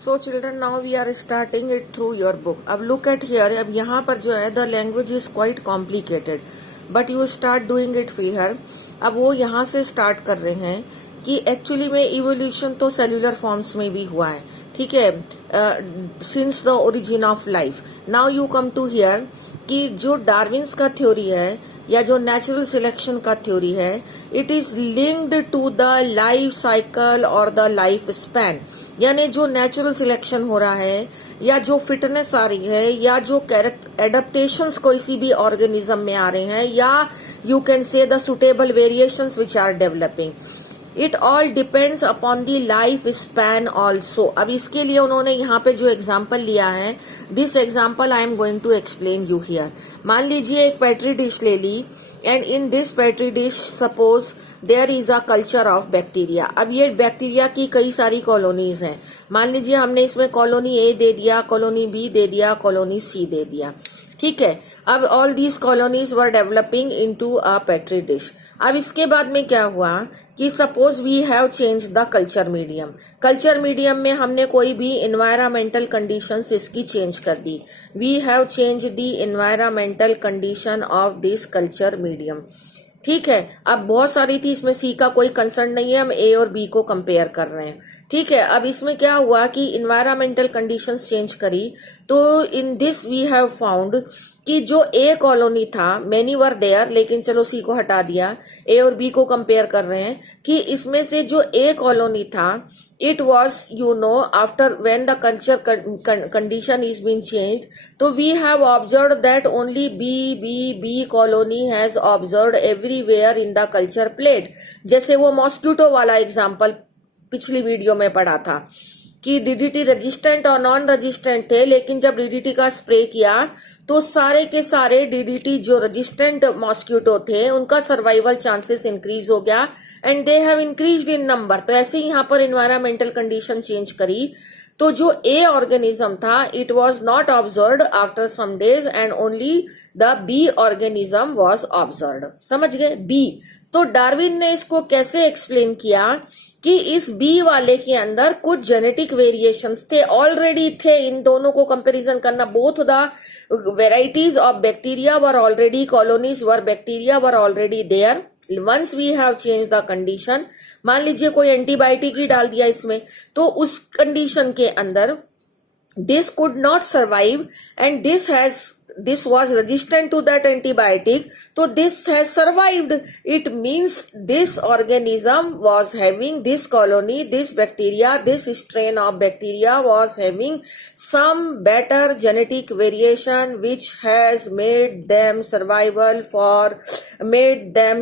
So children now we are starting it through your book. अब look at here. अब यहाँ पर जो है the language is quite complicated but you start doing it here. अब वो यहाँ से स्टार्ट कर रहे हैं कि एक्चुअली में इवोल्यूशन तो सेल्यूलर फॉर्म्स में भी हुआ है, ठीक है, since the origin of life. Now you come to here कि जो डार्विन्स का थ्योरी है या जो नेचुरल सिलेक्शन का थ्योरी है, it is linked to the life cycle और द लाइफ स्पैन. यानी जो नेचुरल सिलेक्शन हो रहा है या जो फिटनेस आ रही है या जो एडेप्टेशंस किसी भी ऑर्गेनिज्म में आ रहे हैं या you can say the suitable variations which are developing, it all depends upon the life span also. अब इसके लिए उन्होंने यहाँ पे जो एग्जाम्पल लिया है, this example I am going to explain you here. मान लीजिए एक पेट्री डिश ले ली and in this petri dish suppose there is a culture of bacteria. अब ये बैक्टीरिया की कई सारी कॉलोनीज हैं. मान लीजिए हमने इसमें कॉलोनी ए दे दिया, कॉलोनी बी दे दिया, कॉलोनी सी दे दिया, ठीक है. अब all these colonies were developing into a petri dish. अब इसके बाद में क्या हुआ कि suppose we have change the culture medium. Culture medium में हमने कोई भी इन्वायरमेंटल कंडीशंस इसकी चेंज कर दी. We have change the environmental condition of this culture medium, ठीक है. अब बहुत सारी थी, इसमें सी का कोई कंसर्न नहीं है, हम ए और बी को कंपेयर कर रहे हैं, ठीक है. अब इसमें क्या हुआ कि इन्वायरमेंटल कंडीशंस चेंज करी तो in this we have found कि जो ए कॉलोनी था, मैनी वर देयर, लेकिन चलो सी को हटा दिया, ए और बी को कंपेयर कर रहे हैं कि इसमें से जो ए कॉलोनी था, it was you know after when the culture condition is been change, तो we have observe that only B colony has observe everywhere in the culture plate. जैसे वो मॉस्किटो वाला एग्जाम्पल पिछली वीडियो में पढ़ा था कि डीडीटी रेजिस्टेंट और नॉन रेजिस्टेंट थे, लेकिन जब डीडीटी का स्प्रे किया तो सारे के सारे डीडीटी जो रेजिस्टेंट मॉस्किटो थे उनका सर्वाइवल चांसेस इंक्रीज हो गया and they have increased in number. तो ऐसे ही यहाँ पर इन्वायरमेंटल कंडीशन चेंज करी तो जो ए ऑर्गेनिज्म था it was not observed after some days and only the B organism was observed. समझ गए? बी. तो डार्विन ने इसको कैसे एक्सप्लेन किया कि इस बी वाले के अंदर कुछ जेनेटिक वेरिएशंस थे, ऑलरेडी थे. इन दोनों को कंपैरिजन करना, both the varieties of bacteria were already, colonies were bacteria were already there. Once we have change the condition, मान लीजिए कोई एंटीबायोटिक ही डाल दिया इसमें, तो उस कंडीशन के अंदर this could not survive and this was resistant to that antibiotic, so this has survived. It means this organism was having, this colony, this bacteria, this strain of bacteria was having some better genetic variation which has made them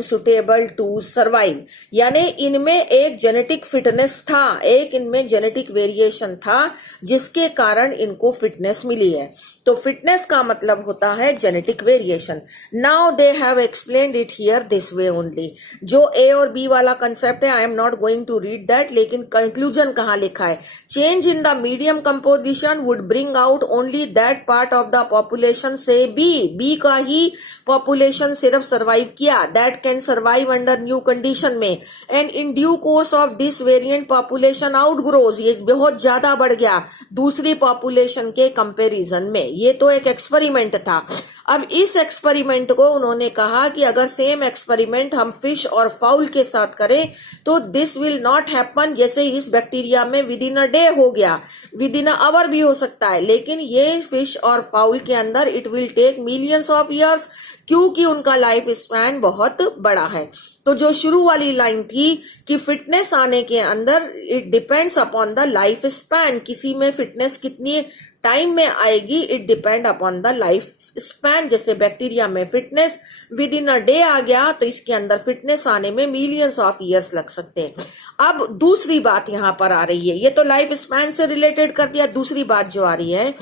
suitable to survive. यानी इनमें एक genetic fitness था, एक इनमें genetic variation था जिसके कारण इनको फिटनेस मिली है. तो फिटनेस का मतलब होता है genetic variation. Now they have explained it here this way only. जो ए और बी वाला कंसेप्ट है, I am not going to read that, लेकिन कंक्लूजन कहाँ लिखा है? Change in the medium composition would bring out only that part of the population से B का ही पॉपुलेशन सिर्फ सर्वाइव किया, that can survive under new condition में, and in due course of this variant population आउटग्रोज, ये बहुत ज्यादा बढ़ गया दूसरी पॉपुलेशन के कंपैरिजन में. ये तो एक एक्सपेरिमेंट था. अब इस एक्सपेरिमेंट को उन्होंने कहा कि अगर सेम एक्सपेरिमेंट हम फिश और फाउल के साथ करें तो दिस विल नॉट हैपन. जैसे इस बैक्टीरिया में विद इन अ डे हो गया, विद इन अ आवर भी हो सकता है, लेकिन ये फिश और फाउल के अंदर it will take millions of years, क्योंकि उनका लाइफ स्पैन बहुत बड़ा है. तो जो शुरू वाली लाइन थी कि फिटनेस आने के अंदर it depends upon the life span, किसी में फिटनेस कितनी टाइम में आएगी, it depend upon the life span. जैसे बैक्टीरिया में fitness within a day आ गया तो इसके अंदर फिटनेस आने में मिलियंस ऑफ ईयर्स लग सकते हैं. अब दूसरी बात यहां पर आ रही है, ये तो लाइफ स्पैन से रिलेटेड कर दिया. दूसरी बात जो आ रही है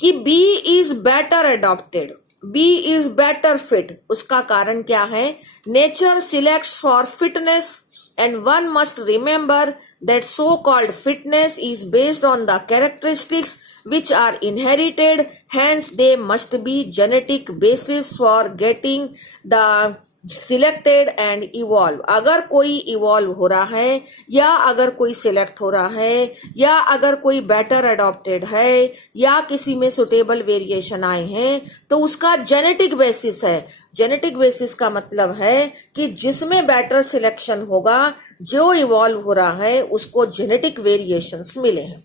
कि B is better adopted, B is better fit. उसका कारण क्या है? Nature selects for fitness and one must remember that so-called fitness is based on the characteristics which are inherited, hence they must be genetic basis for getting the selected and evolve. अगर कोई evolve हो रहा है या अगर कोई select हो रहा है या अगर कोई बेटर अडॉप्टेड है या किसी में सुटेबल वेरिएशन आए हैं तो उसका जेनेटिक बेसिस है। जेनेटिक बेसिस का मतलब है कि जिसमें बेटर सिलेक्शन होगा, जो इवॉल्व हो रहा है, उसको जेनेटिक वेरिएशंस मिले हैं।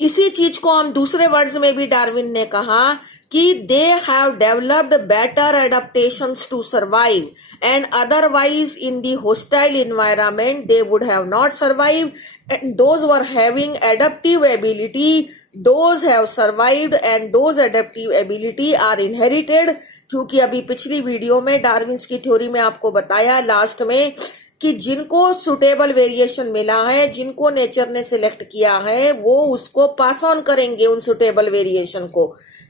इसी चीज को हम दूसरे वर्ड्स में भी डार्विन ने कहा कि they have developed better adaptations to survive and otherwise in the hostile environment they would have not survive and those were having adaptive ability those have survived and those adaptive ability are inherited. क्योंकि अभी पिछली video में Darwin's की theory में आपको बताया last में कि जिनको सुटेबल वेरिएशन मिला है, जिनको नेचर ने सिलेक्ट किया है, वो उसको पास ऑन करेंगे उन सुटेबल वेरिएशन को,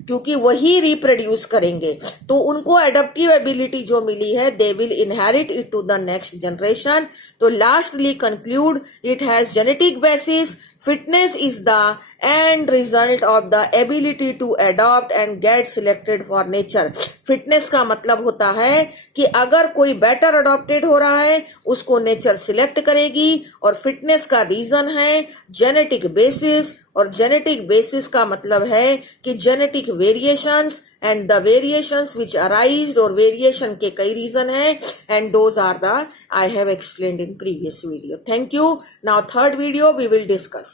क्योंकि वही रिप्रोड्यूस करेंगे। तो उनको एडेप्टिव एबिलिटी जो मिली है, they will inherit it to the next generation. तो lastly conclude it has genetic basis, fitness is the end result of the ability to adopt and get selected for nature. Fitness का मतलब होता है कि अगर कोई बेटर अडॉप्टेड हो रहा है उसको नेचर सिलेक्ट करेगी, और फिटनेस का रीजन है जेनेटिक बेसिस, और जेनेटिक बेसिस का मतलब है कि genetic variations and the variations which arise, और वेरिएशन के कई रीजन है, and those are the I have explained in previous video. Thank you. Now third video we will discuss.